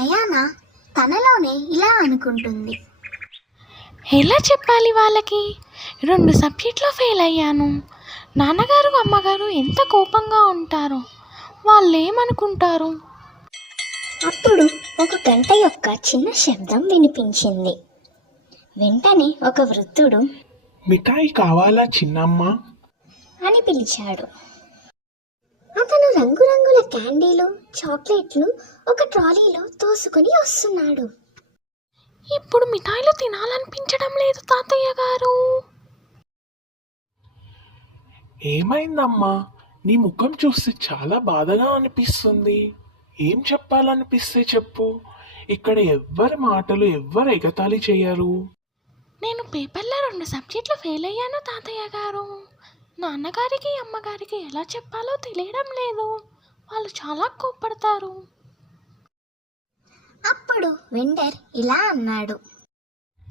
Diana తనలోనే ఇలా అనుకుంటుంది. ఎలా చెప్పాలి వాళ్ళకి? 2 సబ్జెక్ట్లో ఫెయిల్ అయ్యాను. నాన్నగారు అమ్మగారు ఎంత కోపంగా ఉంటారో. వాళ్ళు ఏమనుకుంటారు? అప్పుడు ఒక గంట యొక్క చిన్న శబ్దం వినిపించింది. వెంటనే ఒక వృద్ధుడు మిఠాయి కావాలా చిన్నమ్మ అని పిలిచాడు. అతను రంగురంగుల క్యాండీలు, చాక్లెట్లు ఒక ట్రాలీలో తోసుకొని వస్తున్నాడు. ఇప్పుడు మిఠాయిలు తినాలనిపించడం లేదు తాతయ్య గారు. ఏమైందమ్మా? నీ ముఖం చూస్తే చాలా బాధగా అనిపిస్తుంది. ఏం చెప్పాలనిపిస్తే చెప్పు. ఇక్కడ ఎవ్వరి మాటలు ఎవ్వరు ఎగతాళి చేయరు. నేను పేపర్లో 2 సబ్జెక్టులు ఫెయిల్ అయ్యాను తాతయ్య గారు. నాన్నగారికి అమ్మగారికి ఎలా చెప్పాలో తెలియడం లేదు. వాళ్ళు చాలా కోప్పడతారు. అప్పుడు వెండర్ ఇలా అన్నాడు.